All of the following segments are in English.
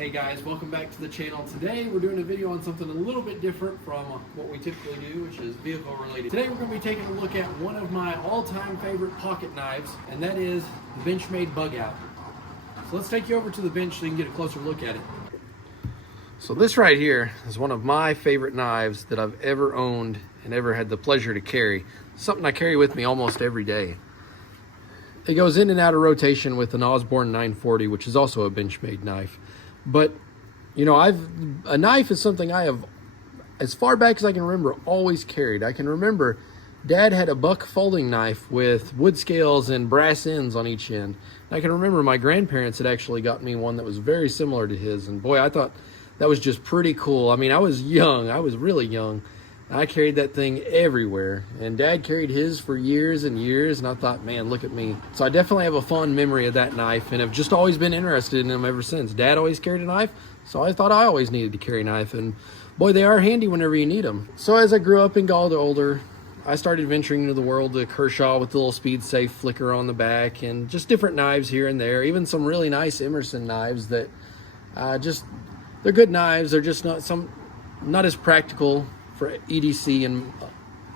Hey guys, welcome back to the channel. Today we're doing a video on something a little bit different from what we typically do, which is vehicle related. Today we're going to be taking a look at one of my all-time favorite pocket knives, and that is the Benchmade Bugout. So let's take you over to the bench so you can get a closer look at it. So this right here is one of my favorite knives that I've ever owned and ever had the pleasure to carry. Something I carry with me almost every day. It goes in and out of rotation with an Osborne 940, which is also a Benchmade knife. But, you know, a knife is something I have, as far back as I can remember, always carried. I can remember Dad had a buck folding knife with wood scales and brass ends on each end. And I can remember my grandparents had actually got me one that was very similar to his. And boy, I thought that was just pretty cool. I mean, I was young. I was really young. I carried that thing everywhere, and Dad carried his for years and years, and I thought, man, look at me. So I definitely have a fond memory of that knife, and have just always been interested in them ever since. Dad always carried a knife, so I thought I always needed to carry a knife, and boy, they are handy whenever you need them. So as I grew up and got older, I started venturing into the world of Kershaw with the little speed safe flicker on the back, and just different knives here and there, even some really nice Emerson knives that they're good knives. They're just not as practical for EDC in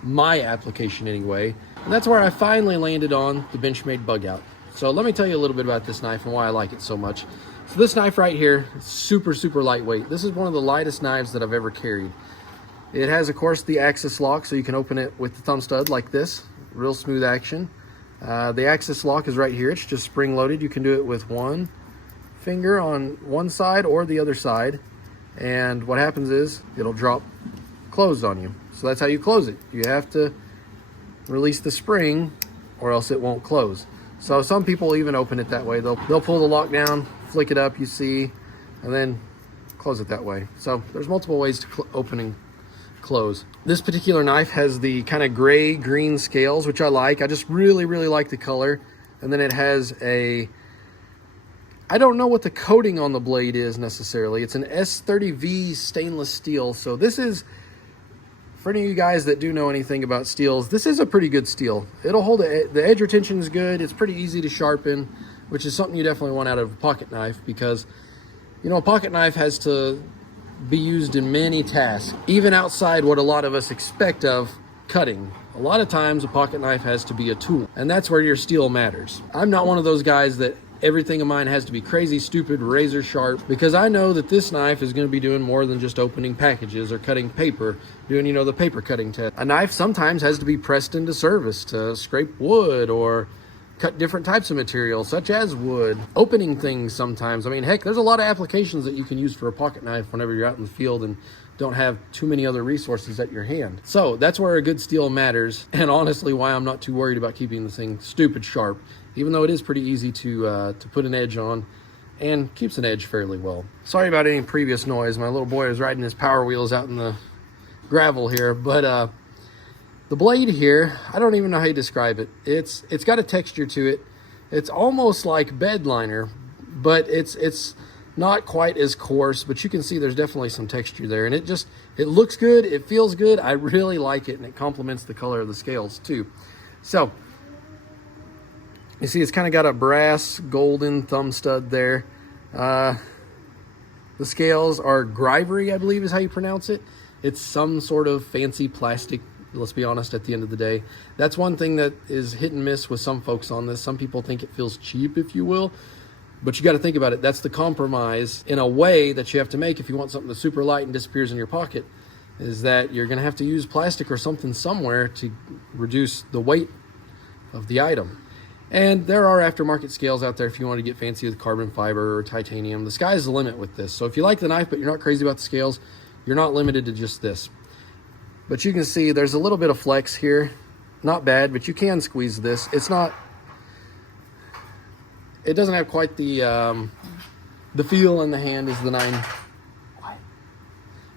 my application anyway. And that's where I finally landed on the Benchmade Bugout. So let me tell you a little bit about this knife and why I like it so much. So this knife right here is super lightweight. This is one of the lightest knives that I've ever carried. It has, of course, the axis lock, so you can open it with the thumb stud like this. Real smooth action. The axis lock is right here. It's just spring loaded. You can do it with one finger on one side or the other side. And what happens is it'll drop closed on you. So that's how you close it. You have to release the spring or else it won't close. So some people even open it that way. They'll pull the lock down, flick it up, you see, and then close it that way. So there's multiple ways to open and close. This particular knife has the kind of gray green scales, which I like. I just really like the color. And then it has I don't know what the coating on the blade is necessarily. It's an S30V stainless steel. So this is, for any of you guys that do know anything about steels, this is a pretty good steel. It'll hold the edge retention is good. It's pretty easy to sharpen, which is something you definitely want out of a pocket knife, because, you know, a pocket knife has to be used in many tasks, even outside what a lot of us expect of cutting. A lot of times a pocket knife has to be a tool, and that's where your steel matters. I'm not one of those guys that everything of mine has to be crazy, stupid, razor sharp, because I know that this knife is going to be doing more than just opening packages or cutting paper, doing, you know, the paper cutting test. A knife sometimes has to be pressed into service to scrape wood or cut different types of material, such as wood. Opening things sometimes. I mean, heck, there's a lot of applications that you can use for a pocket knife whenever you're out in the field and don't have too many other resources at your hand. So that's where a good steel matters, and honestly why I'm not too worried about keeping this thing stupid sharp, even though it is pretty easy to put an edge on and keeps an edge fairly well. Sorry about any previous noise. My little boy is riding his Power Wheels out in the gravel here, but the blade here, I don't even know how you describe it. It's got a texture to it. It's almost like bed liner, but it's not quite as coarse, but you can see there's definitely some texture there, and it looks good, it feels good. I really like it, and it complements the color of the scales too. So you see it's kind of got a brass golden thumb stud there. The scales are Grivery, I believe is how you pronounce it. It's some sort of fancy plastic, let's be honest, at the end of the day. That's one thing that is hit and miss with some folks on this. Some people think it feels cheap, if you will. But you got to think about it. That's the compromise in a way that you have to make if you want something that's super light and disappears in your pocket, is that you're going to have to use plastic or something somewhere to reduce the weight of the item. And there are aftermarket scales out there if you want to get fancy with carbon fiber or titanium. The sky's the limit with this. So if you like the knife but you're not crazy about the scales, you're not limited to just this. But you can see there's a little bit of flex here. Not bad, but you can squeeze this. It doesn't have quite the feel in the hand as the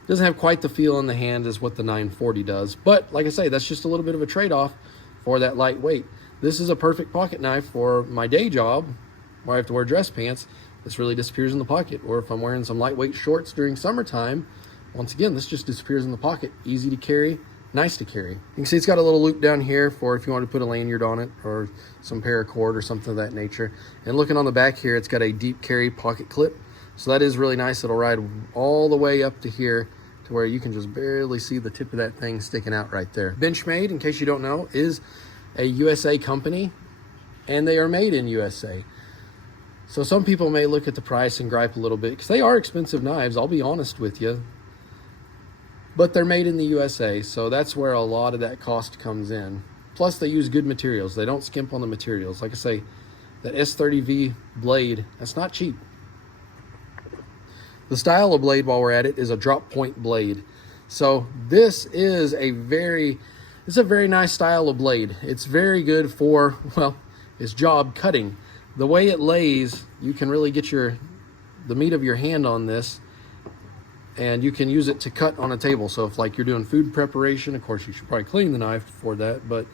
doesn't have quite the feel in the hand as what the 940 does. But like I say, that's just a little bit of a trade-off for that lightweight. This is a perfect pocket knife for my day job where I have to wear dress pants. This really disappears in the pocket. Or if I'm wearing some lightweight shorts during summertime, once again, this just disappears in the pocket. Easy to carry, nice to carry. You can see it's got a little loop down here for if you want to put a lanyard on it or some paracord or something of that nature. And looking on the back here, it's got a deep carry pocket clip. So that is really nice. It'll ride all the way up to here to where you can just barely see the tip of that thing sticking out right there. Benchmade, in case you don't know, is a USA company, and they are made in USA. So some people may look at the price and gripe a little bit, because they are expensive knives, I'll be honest with you. But they're made in the USA, so that's where a lot of that cost comes in. Plus, they use good materials. They don't skimp on the materials. Like I say, that S30V blade, that's not cheap. The style of blade, while we're at it, is a drop point blade. So this is a very nice style of blade. It's very good for, well, its job, cutting. The way it lays, you can really get the meat of your hand on this, and you can use it to cut on a table. So if like you're doing food preparation, of course you should probably clean the knife for that, but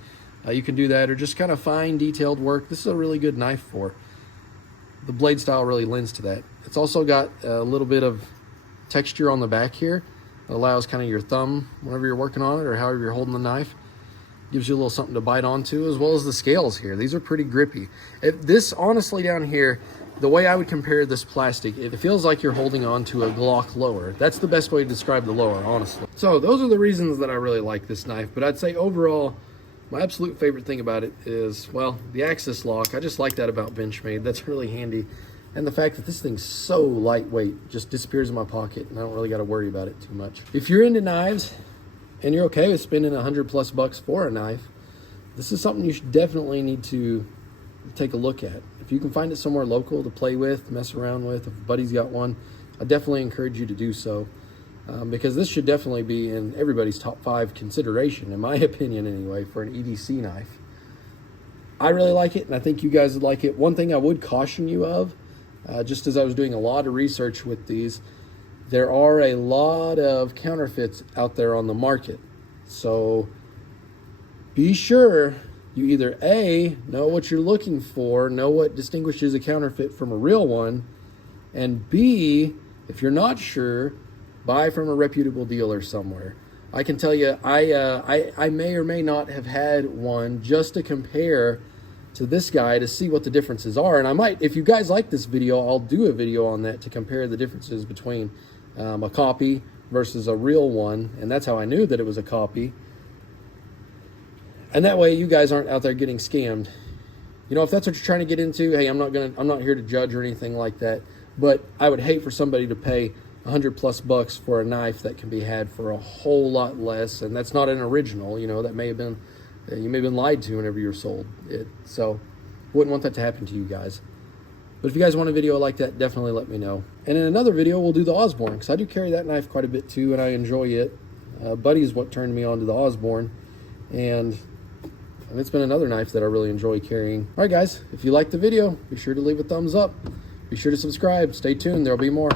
you can do that, or just kind of fine detailed work. This is a really good knife for. The blade style really lends to that. It's also got a little bit of texture on the back here. It allows kind of your thumb, whenever you're working on it or however you're holding the knife, gives you a little something to bite onto, as well as the scales here. These are pretty grippy. This, honestly, down here, the way I would compare this plastic, it feels like you're holding on to a Glock lower. That's the best way to describe the lower, honestly. So those are the reasons that I really like this knife, but I'd say overall, my absolute favorite thing about it is, well, the axis lock. I just like that about Benchmade. That's really handy. And the fact that this thing's so lightweight, just disappears in my pocket, and I don't really got to worry about it too much. If you're into knives and you're okay with spending $100+ for a knife, this is something you should definitely need to take a look at. If you can find it somewhere local to play with, mess around with, if a buddy's got one, I definitely encourage you to do so. Because this should definitely be in everybody's top 5 consideration, in my opinion anyway, for an EDC knife. I really like it, and I think you guys would like it. One thing I would caution you of, just as I was doing a lot of research with these, there are a lot of counterfeits out there on the market. So be sure you either A, know what you're looking for, know what distinguishes a counterfeit from a real one, and B, if you're not sure, buy from a reputable dealer somewhere. I can tell you, I may or may not have had one just to compare to this guy to see what the differences are. And I might, if you guys like this video, I'll do a video on that to compare the differences between a copy versus a real one. And that's how I knew that it was a copy. And that way you guys aren't out there getting scammed. You know, if that's what you're trying to get into, hey, I'm not here to judge or anything like that. But I would hate for somebody to pay $100+ for a knife that can be had for a whole lot less, and that's not an original. You know, that may have been, you may have been lied to whenever you're sold it. So wouldn't want that to happen to you guys. But if you guys want a video like that, definitely let me know. And in another video, we'll do the Osborne, because I do carry that knife quite a bit too, and I enjoy it. Buddy is what turned me on to the Osborne, and it's been another knife that I really enjoy carrying. All right, guys, if you liked the video, be sure to leave a thumbs up. Be sure to subscribe. Stay tuned. There'll be more.